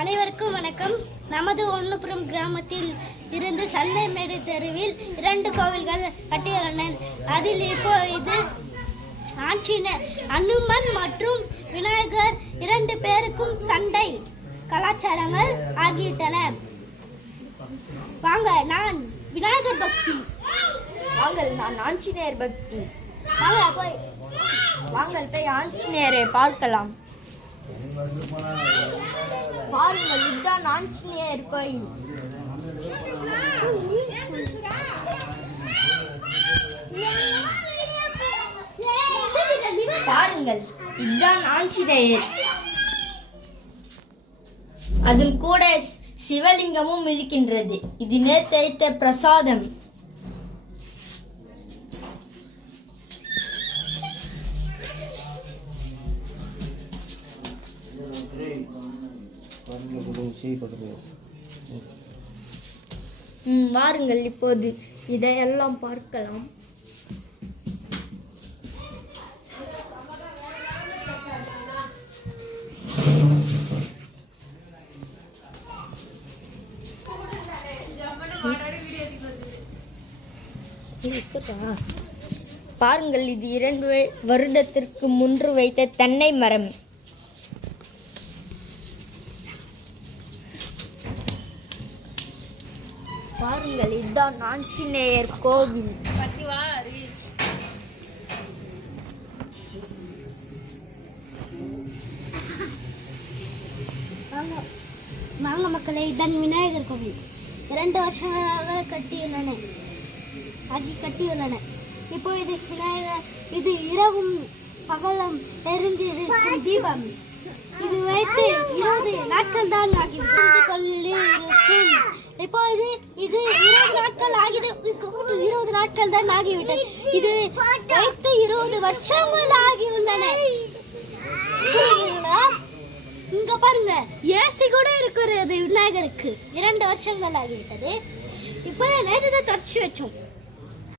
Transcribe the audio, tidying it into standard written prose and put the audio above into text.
அனைவருக்கும் வணக்கம். நமது ஒன்னுபுரம் கிராமத்தில் இருந்து சந்தைமேடு தெருவில் 2 கோவில்கள் கட்டியுள்ளன. அதில் இப்போ இது அனுமன் மற்றும் விநாயகர் 2 பேருக்கும் சண்டை கலாச்சாரங்கள் ஆகிவிட்டன. வாங்க, நான் விநாயகர் பக்தி. வாங்கள், நான் ஆஞ்சநேயர் பக்தி. வாங்கள் போய் ஆஞ்சநேயரை பார்க்கலாம். பாருங்கள், இதுதான் ஆஞ்சநேயர் கோயில். பாருங்கள், இதுதான் ஆஞ்சநேயர். அதில் கூட சிவலிங்கமும் இருக்கின்றது. இது நேற்று வைத்த பிரசாதம். வாருங்கள், இப்போது இதையெல்லாம் பார்க்கலாம். பாருங்கள், இது 2 வருடத்திற்கு முன்பு வைத்த தென்னை மரம். பாருங்கள், இதுதான் ஆஞ்சநேயர் கோவில். வாங்க மக்களே, இதுதான் விநாயகர் கோவில். 2 வருஷங்களாக கட்டியுள்ளன. இப்போ இது விநாயகர், இது இரவும் பகலும் எரிந்திருக்கும் தீபம். இது வைத்து 20 நாட்கள் தான் ஆகிவிட்டது. இப்போ இது 20 நாட்கள் தான் ஆகிவிட்டது. இது வைத்து 20 வருஷங்கள் ஆகியுள்ளன. இங்க பாருங்க, ஏசி கூட இருக்கிறது விநாயகருக்கு. 2 வருஷங்கள் ஆகிவிட்டது. இப்போ நேற்று தான் தொடச்சி வச்சோம்.